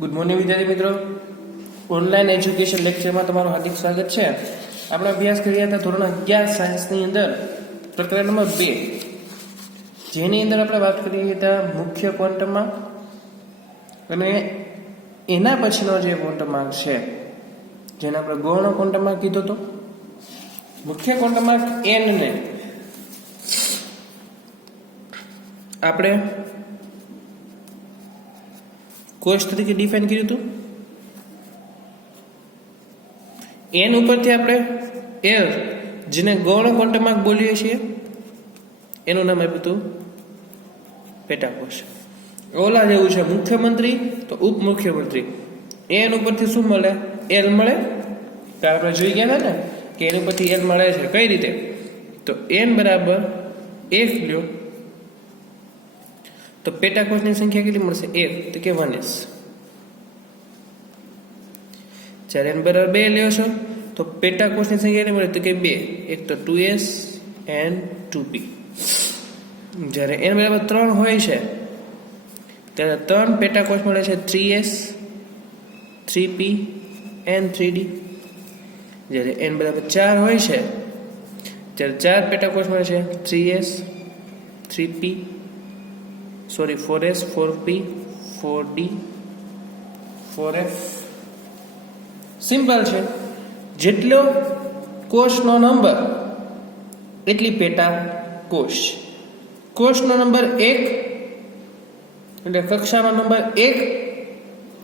Good morning વિદ્યાર્થી મિત્રો, online education લેક્ચરમાં તમારું હાર્દિક સ્વાગત છે. આપણે અભ્યાસ કરી રહ્યા હતા ધોરણ 11 સાયન્સની અંદર પ્રકરણ નંબર 2, જેની અંદર આપણે વાત કરી હતા મુખ્ય ક્વોન્ટમમાં અને એના પછીનો જે ક્વોન્ટમમાં છે જેને આપણે ગૌણ ક્વોન્ટમમાં કીધો હતો. મુખ્ય ક્વોન્ટમમાં n ને આપણે કોષ તરીકે ડિફાઇન કર્યું હતું. n ઉપરથી આપણે l જેને ગૌણ ક્વોન્ટમમાં બોલીએ છીએ એનું નામ આપ્યું હતું પેટાકોષ. ઓલા જેવું છે મુખ્યમંત્રી તો ઉપમુખ્યમંત્રી. n ઉપરથી શું મળે? l મળે. તો આપણે જોઈ ગયા હતા ને કે એની ઉપરથી l મળે છે. કઈ રીતે? તો n બરાબર 1 લ્યો તો પેટાકોષની સંખ્યા કેટલી મળશે? 1, તો કે 1s. જ્યારે n બરાબર 2 લ્યો છો તો પેટાકોષની સંખ્યા કેટલી મળે? તો કે 2, એક તો 2s and 2p. જ્યારે n બરાબર 3 હોય છે ત્યારે 3 પેટાકોષ મળે છે, 3s 3p and 3d. જ્યારે n બરાબર 4 હોય છે ત્યારે 4 પેટાકોષ મળે છે, 3s 3p 4s 4p 4d 4f. Simple છે. જેટલો કોષનો નંબર એટલી પેટા કોષ. કોષનો નંબર 1 એટલે કક્ષાનો નંબર 1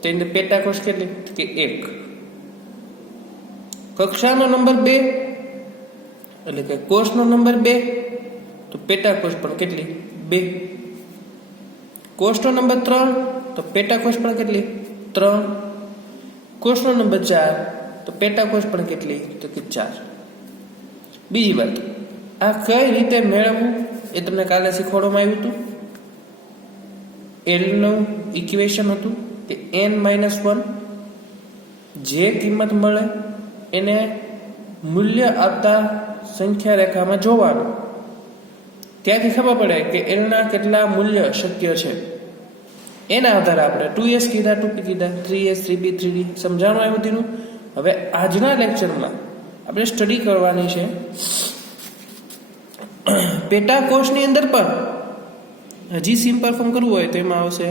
તો એની પેટા કોષ કેટલી? કે 1. કક્ષાનો નંબર 2 એટલે કે કોષનો નંબર 2 તો પેટા કોષ પણ કેટલી? 2. કોષનો નંબર 3 તો પેટા કોષ પણ કેટલી? 3. કોષનો નંબર 4 તો પેટા કોષ પણ કેટલી? તો કે 4. બીજી વાત, આ કઈ રીતે મેળવવું એ તમને કાલે શીખવાડવામાં આવ્યું હતું. એલનું ઇક્વેશન હતું કે n-1 જે કિંમત મળે એને મૂલ્ય આપતા સંખ્યા રેખામાં જોવાનું. ત્યાંથી ખબર પડે કે એલના કેટલા મૂલ્ય શક્ય છે. એના આધારે આપણે 2s કીધા, 2p કીધા, 3s 3p 3d સમજાવવાનું આવ્યું તેનું. હવે આજના લેક્ચરમાં આપણે સ્ટડી કરવાની છે પેટાકોષની અંદર પણ હજી સિમ્પલ ફોર્મ કરવું હોય તો એમાં આવશે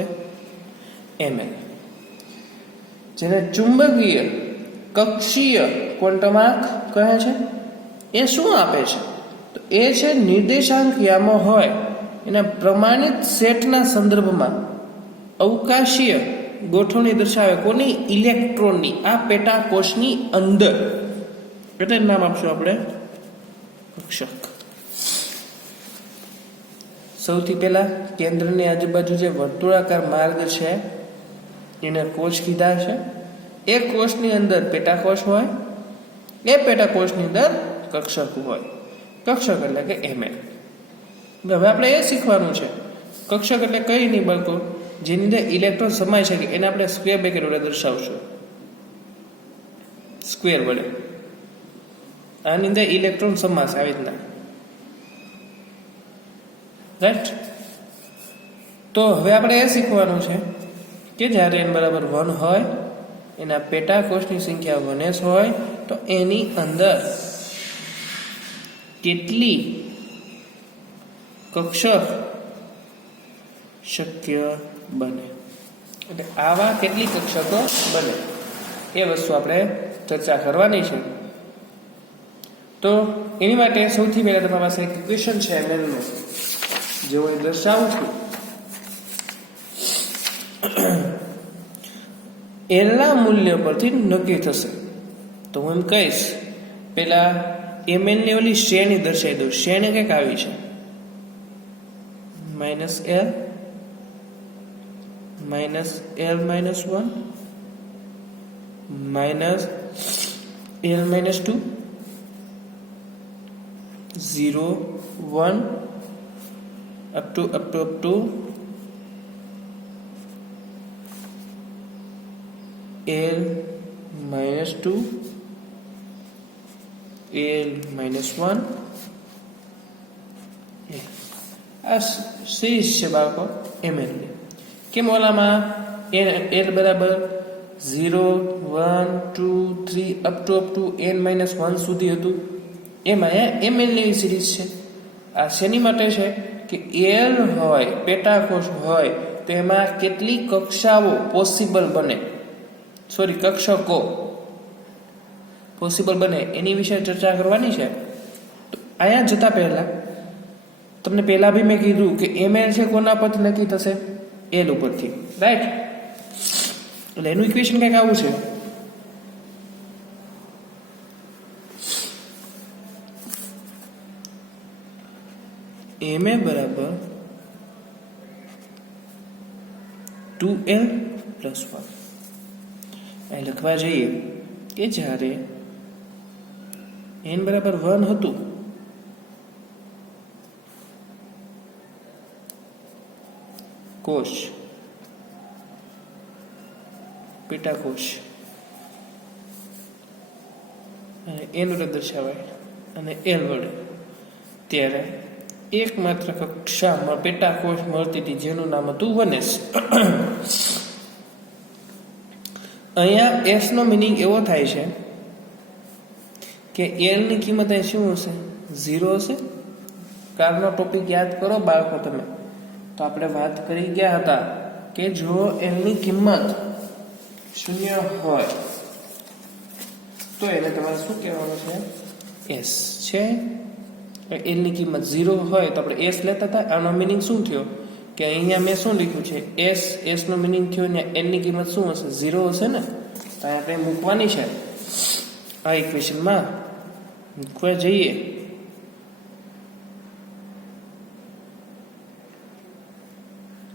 ml, જેને ચુંબકીય કક્ષીય ક્વોન્ટમાર્ક કહે છે. એ શું આપે છે? તો એ છે નિર્દેશાંક યામો હોય એના પ્રમાણિત સેટના સંદર્ભમાં અવકાશીય ગોઠવણી દર્શાવે. કોની? ઇલેક્ટ્રોનની. આ પેટાકોષની અંદર. એટલે નામ આપશું આપણે કક્ષક. સૌથી પહેલા કેન્દ્રની આજુબાજુ જે વર્તુળાકાર માર્ગ છે એને કોષ કીધા છે. એ કોષની અંદર પેટાકોષ હોય, એ પેટાકોષની અંદર કક્ષક હોય. કક્ષક એટલે કે ml. હવે આપણે એ શીખવાનું છે કક્ષક એટલે કઈ નહીં બલકો જેની અંદર ઇલેક્ટ્રોન સમાય છે કે એને આપણે સ્ક્વેર બ્રેકેટ વડે દર્શાવશું. સ્ક્વેર વડે આની અંદર ઇલેક્ટ્રોન સમાશે આવી રીતના, રાઈટ. તો હવે આપણે એ શીખવાનું છે કે જ્યારે n બરાબર 1 હોય એના પેટાકોષની સંખ્યા 1s હોય તો એની અંદર કેટલી કક્ષક શક્ય બને. એટલે આવા કેટલી કક્ષકો બને એ વસ્તુ આપણે ચર્ચા કરવાની છે. તો એની માટે સૌથી પહેલા તમારી પાસે એક ઇક્વેશન છે એમએલનું, જે હું દર્શાવું છું. એલના મૂલ્ય પરથી નક્કી થશે. તો હું એમ કહીશ પેલા એમએલની ઓલી શ્રેણી દર્શાવી દઉં. શ્રેણી કંઈક આવી છે -l -l -1 -l -2 0 1 up to l -2 l -1. આ સિરીઝ છે બાળકો ml ની. કેમ ઓલામાં એલ બરાબર 0 1 2 3 અપ ટુ n-1 સુધી હતું. એમાં ml ની સિરીઝ છે. આ શેની માટે છે કે એલ હોય પેટાકોષ હોય તો એમાં કેટલી કક્ષાઓ પોસિબલ બને, સોરી કક્ષકો પોસિબલ બને એની વિશે ચર્ચા કરવાની છે. તો અહીંયા જતા પહેલા તમને પહેલા બી મેં કીધું કે ml છે કોના પરથી નક્કી થશે, એલ ઉપરથી, રાઈટ? એટલે એનું ઇક્વેશન કંઈક આવું છે. ma બરાબર 2l + 1. અહીં લખવા જઈએ કે જ્યારે n બરાબર 1 હતું કોષ પેટાકોષ અને n વડે દર્શાવાય અને l વડે, ત્યારે એકમાત્ર કક્ષામાં પેટાકોષ મળતી હતી જેનું નામ હતું 1s. અહીંયા s નો મિનિંગ એવો થાય છે કે l ની કિંમત અહીં શું હશે, 0 હશે. કાલનો ટોપિક યાદ કરો બાળકો તમે, તો આપણે વાત કરી ગયા હતા કે જો l ની કિંમત 0 હોય તો એને તમારે શું કહેવાનું છે, s છે. l ની કિંમત 0 હોય તો આપણે s લેતા હતા. આનો મિનિંગ શું થયો કે અહીંયા મેં શું લખ્યું છે, s નો મિનિંગ થયો ને n ની કિંમત શું હશે, 0 હશે ને. તો આપણે મૂકવાની છે આ ઇક્વેશનમાં. મૂકવા જઈએ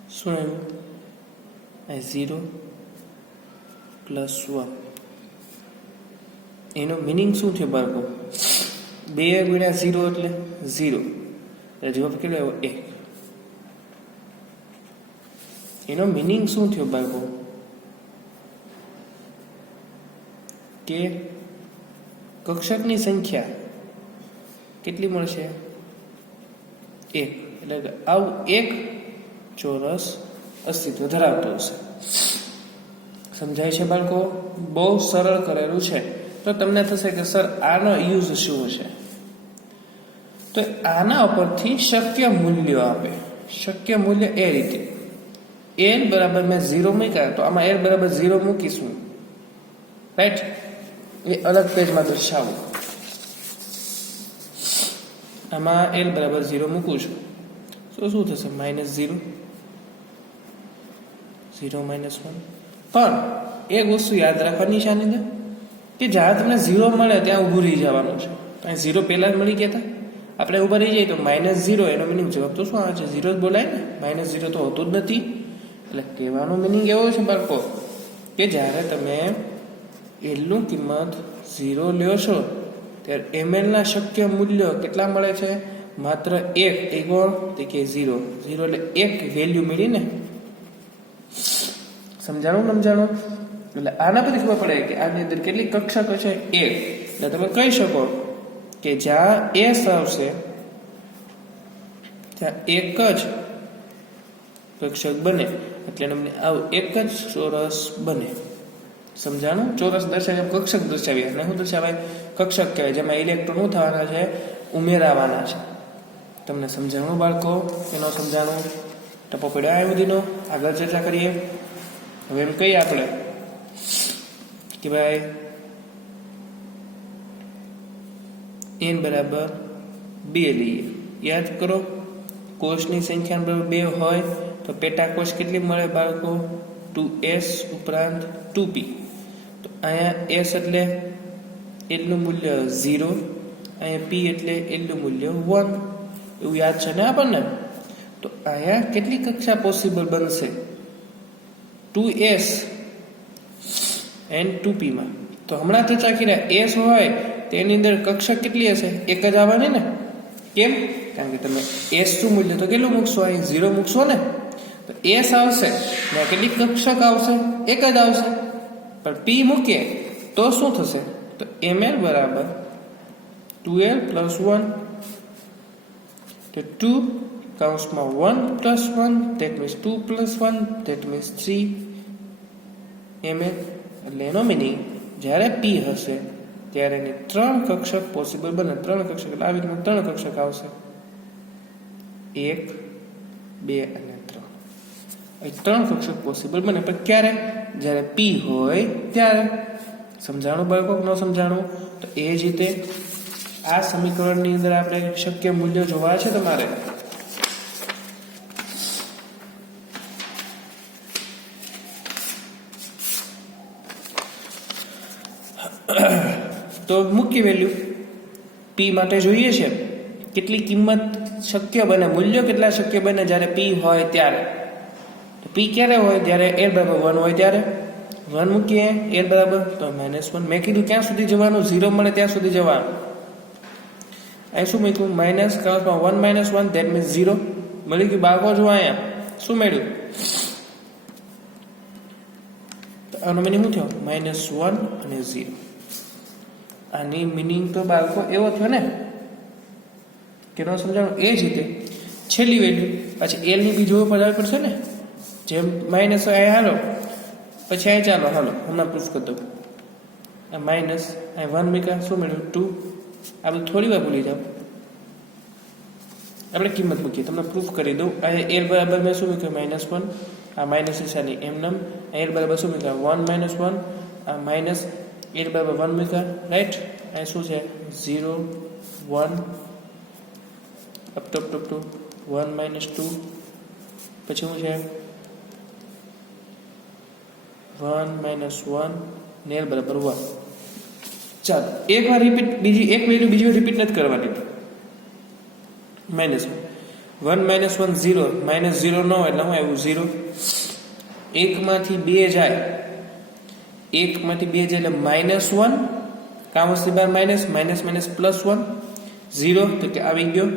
શું આવ્યું, 0 + 1. એનો મિનિંગ શું થયો બાળકો, 2 × 0 એટલે 0, એટલે જવાબ કેટલો આવ્યો, 1. એનો મિનિંગ શું થયો બાળકો કે કક્ષકની સંખ્યા કેટલી મળશે, 1. એટલે આવું એક ચોરસ અસ્તિત્વ ધરાવતો હશે. સમજાય છે બાળકો? બહુ સરળ કરેલું છે. તો તમને થશે કે સર આનો યુઝ શું હશે, તો આના ઉપરથી શક્ય મૂલ્યો આપે. શક્ય મૂલ્ય એ રીતે l બરાબર મેં 0 મૂક્યા તો આમાં l બરાબર 0 મૂકીશું, રાઈટ? એ અલગ પેજમાં દર્શાવું. આમાં l બરાબર 0 મૂકું છું તો શું થશે, -0, 0 - 1. પણ એક વસ્તુ યાદ રાખવાની છે આની અંદર કે જ્યાં તમને 0 મળે ત્યાં ઊભું રહી જવાનું છે. અહીં 0 પહેલા જ મળી ગયા હતા, આપણે ઊભા રહી જઈએ તો -0 એનો મિનિંગ જવાબ તો શું આવે છે, 0 જ બોલાય ને. -0 તો હોતું જ નથી. એટલે કહેવાનો મિનિંગ એવો છે બાળકો કે જ્યારે તમે l નું કિંમત 0 લ્યો છો ત્યારે ml ના શક્ય મૂલ્યો કેટલા મળે છે, માત્ર 1. કે 0 એટલે 1 વેલ્યુ મળી ને. સમજાણું? એટલે આના પરથી ખબર પડે કે આની અંદર કેટલી કક્ષકો છે, 1. એટલે તમે કહી શકો કે જ્યાં s આવશે ત્યાં એક જ કક્ષક બને, એટલે તમને આવું એક જ ચોરસ બને. સમજાણું? ચોરસ દર્શાવ્યા કક્ષક દર્શાવ્યા, અને શું દર્શાવાય, કક્ષક કહેવાય, જેમાં ઇલેક્ટ્રોન શું થવાના છે, ઉમેરાવાના છે. તમને સમજાણું બાળકો? એનો સમજાણું ટપો પડ્યો આ સુધીનો. આગળ ચર્ચા કરીએ. હવે એમ કહીએ આપણે કે ભાઈ n બરાબર 2 લઈએ. યાદ કરો, કોષની સંખ્યા બરાબર 2 હોય તો પેટાકોષ કેટલી મળે બાળકો, 2s ઉપરાંત 2p. તો અહીંયા s એટલે l નું મૂલ્ય 0, અહીંયા p એટલે l નું મૂલ્ય 1. એવું યાદ છે ને આપણને? તો અહીંયા કેટલી કક્ષા પોસિબલ બનશે, 2s and 2p માં. તો હમણાં ચર્ચા કર્યા s હોય તેની અંદર કક્ષક કેટલી હશે, એક જ આવવાની ને. કેમ? કારણ કે તમે s નું મૂલ્ય તો કેટલું મૂકશો, અહીં 0 મૂકશો ને. તો s આવશે ને કેટલી કક્ષક આવશે, એક જ આવશે. પણ p મૂકીએ તો શું થશે, તો ml બરાબર 2l + 1. તો 2 કૌંસમાં 1 + 1 that means 2 + 1 that means 3 ml એટલે એનો મિનિંગ જ્યારે p હશે ત્યારે એની 3 કક્ષક પોસિબલ બને 3 કક્ષક એટલે આવી રીતના 3 કક્ષક આવશે 1 2 અને 3 એ 3 કક્ષક પોસિબલ બને પણ ક્યારે જ્યારે p હોય ત્યારે સમજાણું બાળકો ન સમજાણું તો એ જ રીતે આ સમીકરણની અંદર આપણે શક્ય મૂલ્યો જોવા છે તમારે તો મુખ્ય વેલ્યુ p માટે જોઈએ છે કેટલી કિંમત શક્ય બને મૂલ્યો કેટલા શક્ય બને જ્યારે p હોય ત્યારે તો p ક્યારે હોય જ્યારે l બરાબર 1 હોય ત્યારે 1 મૂકીએ l બરાબર તો -1 મેં કીધું ક્યાં સુધી જવાનું 0 મળે ત્યાં સુધી જવાનું અહીં શું મૂક્યું માઇનસ કાઉન્સમાં 1 - 1 ધેટ મીન્સ 0 મળી ગયું બાળકો જો અહીંયા શું મળ્યું તો આનો મિનિંગ શું થયો -1 અને 0 આની મિનિંગ તો બાળકો એવો થયો ને કે ન સમજાણું એ જ રીતે છેલ્લી વેલ્યુ પછી એલ ની બી જોવું પડાવવી પડશે ને જેમ માઇનસ અહીંયા હાલો પછી અહીં ચાલો હાલો હમણાં પ્રૂફ કરી દઉં આ માઇનસ અહીં 1 મૂક્યા શું મળ્યું 2 આ બધું થોડી વાર ભૂલી જાઓ આપણે કિંમત મૂકીએ તમને પ્રૂફ કરી દઉં આ એલ બરાબર મેં શું મૂક્યું -1 આ માઇનસ નિશાની એમનેમ એલ બરાબર શું મૂક્યા 1 - 1 આ માઇનસ એલ બરાબર 1 મૂક્યા રાઈટ અહીં શું છે 0 1 અપ ટુ 1 - 2 પછી શું છે 1 - 1 ને એલ બરાબર 1 ચાલો એક વાર રિપીટ બીજી એક વેલ્યુ બીજી વાર રિપીટ નથી કરવાની -1 -1 0 -0 ન હોય એટલે હું આવ્યું 0 1 માંથી 2 જાય 1 માંથી 2 જાય એટલે -1 કાઉન્સની બહાર માઇનસ +1 0 તો કે આવી ગયો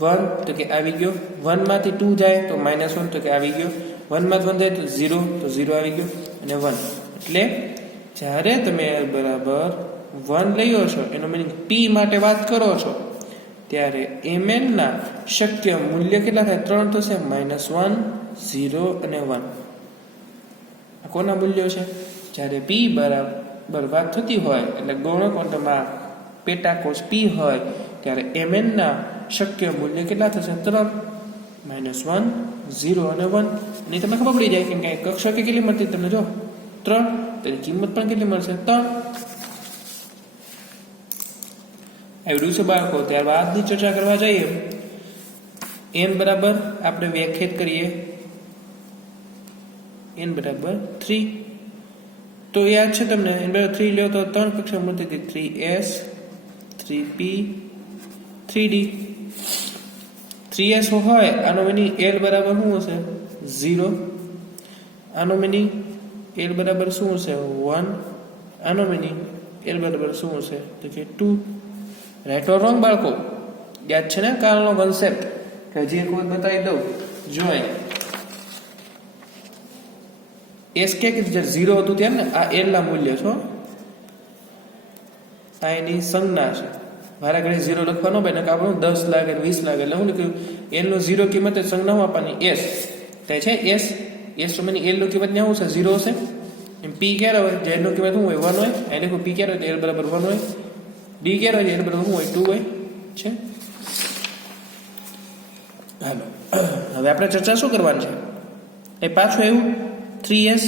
1 તો કે આવી ગયો 1 માંથી 2 જાય તો -1 તો કે આવી ગયો 1 માંથી 1 જાય તો 0 તો 0 આવી ગયો અને 1 એટલે જ્યારે તમે બરાબર 1 લઈઓ છો એનો મીનિંગ p માટે વાત કરો છો ત્યારે mn ના શક્ય મૂલ્ય કેટલા થાય 3 થશે -1 0 અને 1 આ કોના મૂલ્યો છે જ્યારે p બરાબર વાત થતી હોય એટલે ગૌણ ક્વોન્ટમમાં પેટા કોષ p હોય ત્યારે mn ના શક્ય મૂલ્ય કેટલા થશે 3 -1 0 અને 1 અને તમને ખબર પડી જાય કે કક્ષક કેટલી મળતી તમને જો 3 તેની કિંમત પણ કેટલી મળશે 3 આવડ્યું છે બાળકો ત્યારબાદની ચર્ચા કરવા જઈએ n બરાબર આપણે વ્યાખ્યાયિત કરીએ n બરાબર 3 તો યાદ છે તમને n બરાબર 3 લ્યો તો 3 કક્ષક મળતી હતી 3s 3p 3d 3s હોય આનો મિનિંગ l બરાબર શું હશે 0 આનો મિનિંગ l બરાબર શું હશે 1 આનો મિનિંગ l બરાબર શું હશે તો કે 2 રાઈટ ઓર રોંગ બાળકો યાદ છે ને કાલનો કન્સેપ્ટ કે જે કોઈ બતાવી દઉં જોઈ s કે 0 હતું ત્યાં ને આ l ના મૂલ્ય છો આ એની સંજ્ઞા છે મારા ઘરે 0 લખવાનો બને કે આપણું 10 લાગે 20 લાગે એટલે હું લખ્યું l નો 0 કિંમત સંજ્ઞા આપવાની s તે છે s તો મને l નો કિંમત ન્યા છે 0 હશે એમ p ક્યારે હોય જે નો કિંમત શું હોય 1 હોય એટલે લખું p ક્યારે હોય l બરાબર 1 હોય d ક્યારે હોય l બરાબર શું હોય 2 હોય છે હાલો હવે આપણે ચર્ચા શું કરવાની છે એ પાછું આવ્યું 3s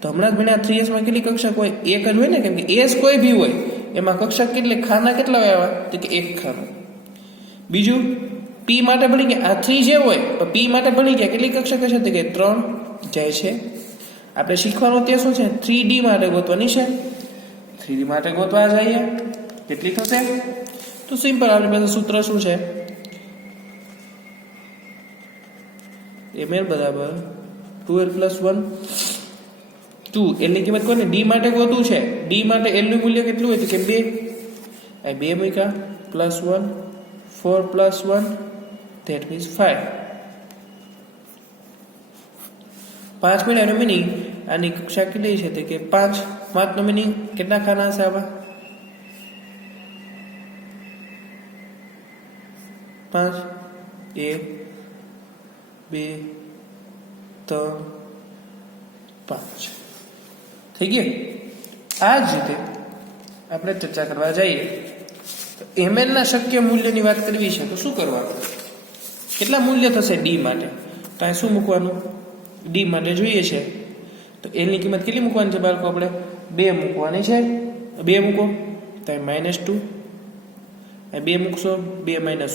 તો હમણાં જ મને આ 3s માં કેટલી કક્ષક હોય એક જ હોય ને કેમ કે s કોઈ ભી હોય એમાં કક્ષક કેટલી ખાના કેટલા હોય તો કે એક ખાનું બીજું p માટે ભણી ગયા આ 3 જે હોય તો p માટે ભણી ગયા કેટલી કક્ષક હશે તો કે 3 જાય છે આપણે શીખવાનું તે શું છે 3d માટે ગોતવાની છે 3d માટે ગોતવા જઈએ કેટલી થશે તો સિમ્પલ આપણી પાસે સૂત્ર શું છે ml બરાબર 2l + 1 2 l ની કિંમત કોને d માટે ગોતવું છે d માટે l નું મૂલ્ય કેટલું હોય તો કે 2 આ 2 મૂક્યા +1 4 + 1 that means 5 5 મળ્યા એનો મિનિંગ આની કક્ષા કેટલી છે તો કે 5 નો મિનિંગ કેટલા ખાના હશે આવા 5 1 2 3 5 થઈ ગયું. આ જ રીતે આપણે ચર્ચા કરવા જઈએ તો ml ના શક્ય મૂલ્યની વાત કરવી છે તો શું કરવાનું, કેટલા મૂલ્ય થશે ડી માટે, તો અહીં શું મૂકવાનું, ડી માટે જોઈએ છે તો એલ ની કિંમત કેટલી મૂકવાની છે બાળકો, આપણે 2 મૂકવાની છે. 2 મૂકો તો -2, 2 મૂકશો 2 - 1 -2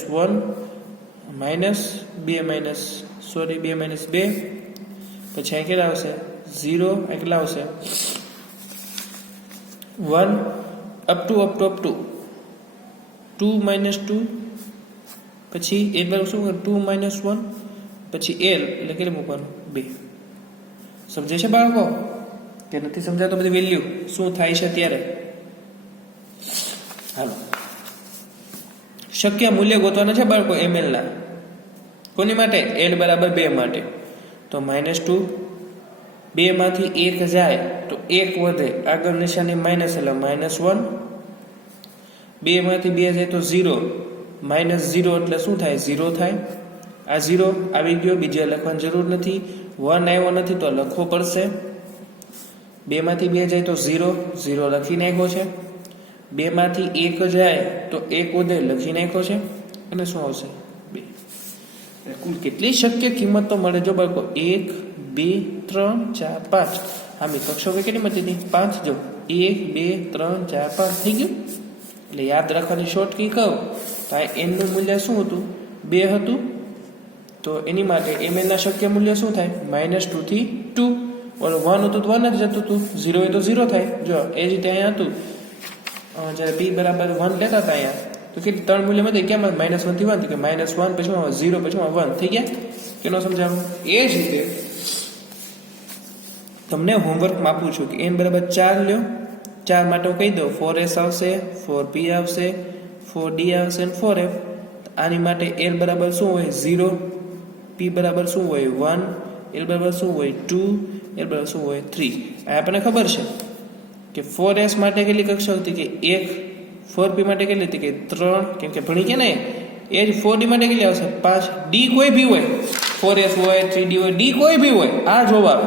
પછી અહીં કેટલા આવશે 0, અહીં કેટલા આવશે 1 અપ ટુ 2 - 2 પછી એ બાજુ શું 2 - 1 પછી એલ એટલે કેટલું મૂકવાનું 2. સમજે છે બાળકો કે નથી સમજાતો? બધી વેલ્યુ શું થાય છે ત્યારે. હાલો શક્ય મૂલ્ય ગોતવાના છે બાળકો ml ના. કોની માટે? l બરાબર 2 માટે. તો -2, 2 માંથી 1 જાય તો 1 વધે, આગળ નિશાની માઇનસ એટલે -1. 2 માંથી 2 જાય તો 0, -0 એટલે શું થાય 0 થાય. આ 0 આવી ગયો, બીજે લખવાની જરૂર નથી. 1 આવ્યો નથી તો લખવો પડશે. 2 માંથી 2 જાય તો 0, 0 લખી નાખ્યો છે. 2 માંથી 1 જાય તો 1 વધે, લખી નાખ્યો છે. અને શું આવશે 2. કુલ કેટલી શક્ય કિંમતો મળે જો બાળકો 1, 2, 3, 4, 5. આમી કક્ષો કેટલી મળતી હતી 5. જો 1, 2, 3, 4, 5 થઈ ગયું. એટલે યાદ રાખવાની શોર્ટ કી કહું તો આ n નું મૂલ્ય શું હતું 2 હતું. તો એની માટે ml ના શક્ય મૂલ્ય શું થાય -2 થી 2. ઓલો 1 હતું તો 1 જ જતું હતું, 0 હોય તો 0 થાય. જો એ જ રીતે અહીંયા હતું જ્યારે p બરાબર 1 લેતા હતા અહીંયા તો કેટલી 3 મૂલ્ય મળે કેમ -1 થી 1 કે -1 પછી 0 પછી 1 થઈ ગયા. કેનો સમજાવું? એ જ રીતે તમને હોમવર્કમાં આપું છું કે n બરાબર 4 લ્યો. 4 માટે હું કહી દઉં 4s આવશે, 4p આવશે, 4d આવશે અને 4f. આની માટે l બરાબર શું હોય 0, p બરાબર શું હોય 1, l બરાબર શું હોય 2, l બરાબર શું હોય 3. આ આપણને ખબર છે કે 4s માટે કેટલી કક્ષા હતી કે 1, 4p માટે કેટલી હતી કે 3, કેમ કે ભણી ગયા ને. એ જ 4d માટે કેટલી આવશે 5. d કોઈ બી હોય, 4s હોય 3d હોય, d કોઈ બી હોય, આ જોવા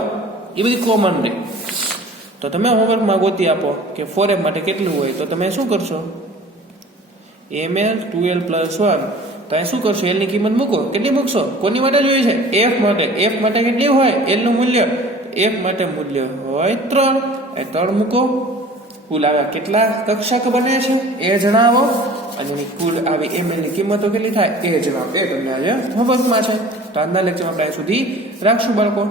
એ બધી કોમન રહે. તો તમે હોમવર્કમાં ગોતી આપો કે 4f માટે કેટલું હોય તો તમે શું કરશો ml 2l + 1. તો અહીં શું કરશો l ની કિંમત મૂકો. કેટલી મૂકશો? કોની માટે જોઈએ છે? f માટે. f માટે કેટલી હોય l નું મૂલ્ય? f માટે મૂલ્ય હોય 3. એ 3 મૂકો. કુલ આવ્યા કેટલા કક્ષક બને છે એ જણાવો અને એની કુલ આવી ml ની કિંમતો કેટલી થાય એ જણાવો. એ તમને આજે હોમવર્કમાં છે. તો આજના લેક્ચરમાં આપણે સુધી રાખશું બાળકો.